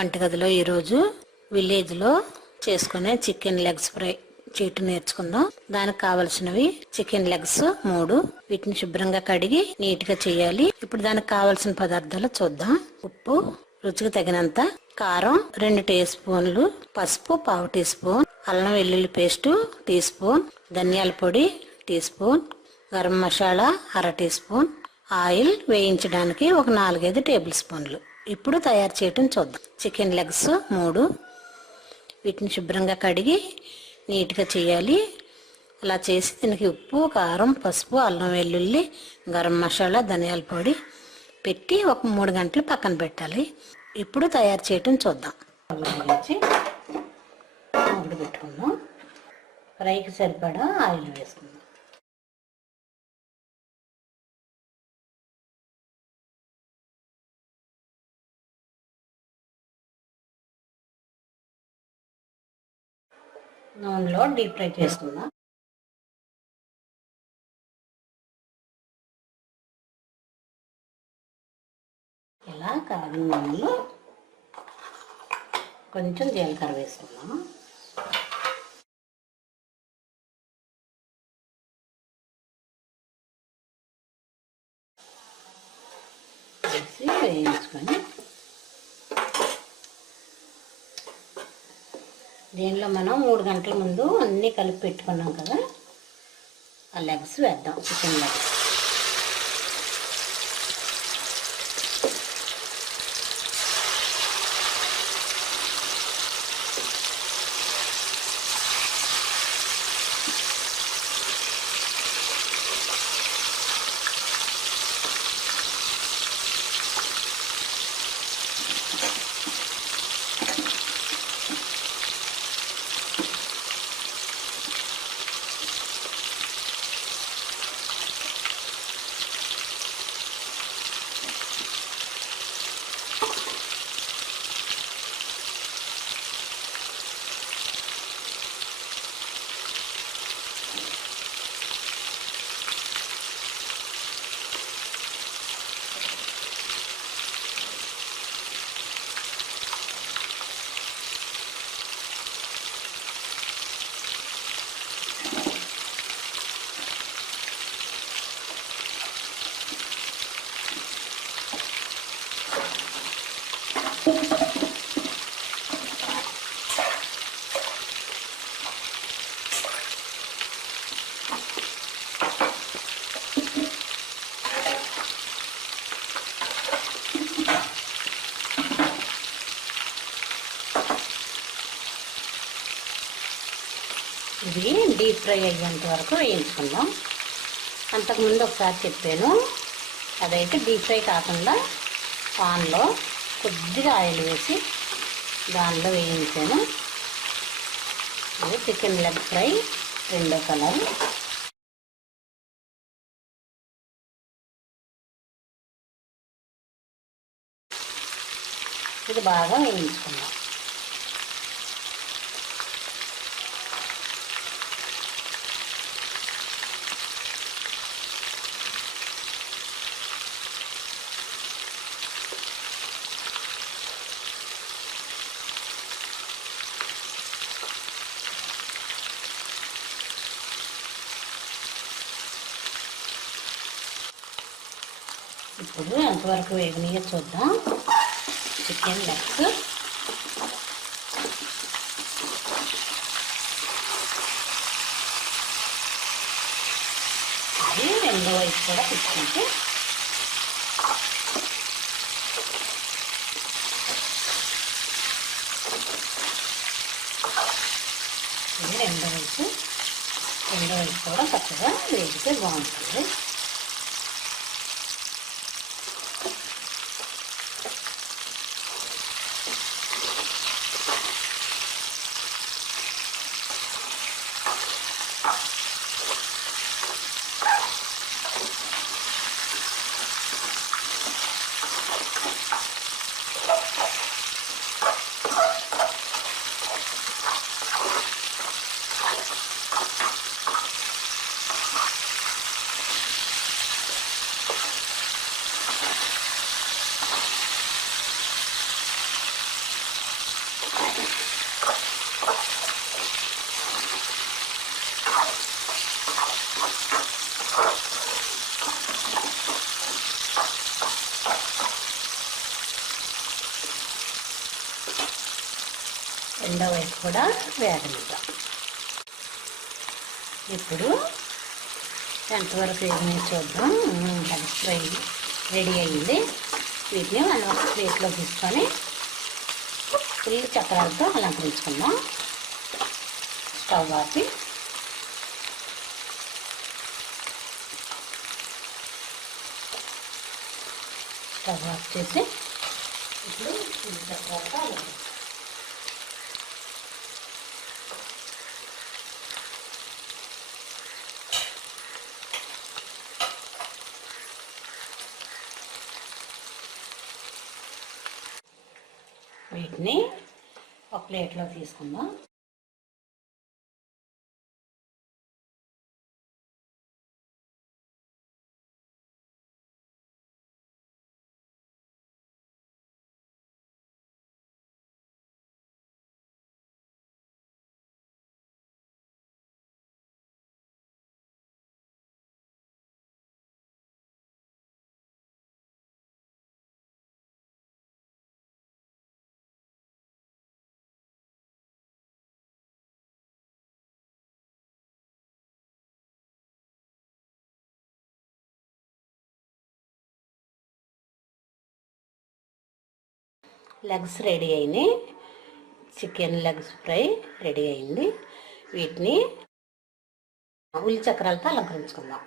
వంటగదిలో ఈరోజు విలేజ్లో చేసుకునే చికెన్ లెగ్స్ ఫ్రై చేయటం నేర్చుకుందాం. దానికి కావలసినవి చికెన్ లెగ్స్ 3. వీటిని శుభ్రంగా కడిగి నీట్ గా చేయాలి. ఇప్పుడు దానికి కావలసిన పదార్థాలు చూద్దాం. ఉప్పు రుచికి తగినంత, కారం 2 టీ స్పూన్లు, పసుపు 1/2 టీ స్పూన్, అల్లం వెల్లుల్లి పేస్ట్ టీ స్పూన్, ధనియాల పొడి teaspoon, garam masala 1/2 teaspoon, oil వేయించడానికి ఒక 4-5 టేబుల్ స్పూన్లు. ఇప్పుడు తయారు చేయటం చూద్దాం. Chicken legs 3. వీటిని శుభ్రంగా కడిగి నీట్గా చేయాలి. అలా చేసి దీనికి ఉప్పు, కారం, పసుపు, అల్లం వెల్లుల్లి, గరం మసాలా, ధనియాల పొడి పెట్టి ఒక 3 గంటలు పక్కన పెట్టాలి. ఇప్పుడు తయారు చేయటం చూద్దాం. మూడు పెట్టుకుందాం. ఫ్రైకి సరిపడా ఆయిల్ వేసుకుందాం. నూనెలో డీప్ ఫ్రై చేసుకుందాం. ఇలా కాగిన నూనెలో కొంచెం జీలకర్ర వేసుకుందాం. వేసి వేయించుకొని దీనిలో మనం 3 గంటల ముందు అన్నీ కలిపి పెట్టుకున్నాం కదా, ఆ లెగ్స్ వేద్దాం. చికెన్ లెగ్స్ ఇది డీప్ ఫ్రై అయ్యేంత వరకు వేయించుకుందాం. అంతకుముందు ఒకసారి చెప్పాను, అదైతే డీప్ ఫ్రై కాకుండా పాన్లో కొద్దిగా ఆయిల్ వేసి దానిలో వేయించాను. ఇది చికెన్ లెగ్ ఫ్రై 2వ కలర్. ఇది బాగా వేయించుకుందాం. ఇప్పుడు ఎంతవరకు వేగనీయో చూద్దాం. చికెన్ లెగ్స్ అది 2వ వైపు కూడా తిప్పుకుంటే ఇది 2వ వైపు కూడా చక్కగా వేగితే బాగుంటుంది. రెండో వైపు కూడా వేగనిద్దాం. ఇప్పుడు ఎంతవరకు వేగినాయి చూద్దాం. లెగ్స్ ఫ్రై రెడీ అయ్యింది. వీటిని మనం ఒక ప్లేట్లో తీసుకొని ఫుల్ చక్రాలతో అలంకరించుకుందాం. స్టవ్ ఆపి స్టవ్ ఆఫ్ చేసి ఇప్పుడు ఫుల్ చక్రాలతో అలంకరించుకుందాం. వీటిని ఒక ప్లేట్లో తీసుకుందాం. లెగ్స్ రెడీ అయినాయి. చికెన్ లెగ్స్ ఫ్రై రెడీ అయింది. వీటిని ఉల్లి చక్రాలతో అలంకరించుకుందాం.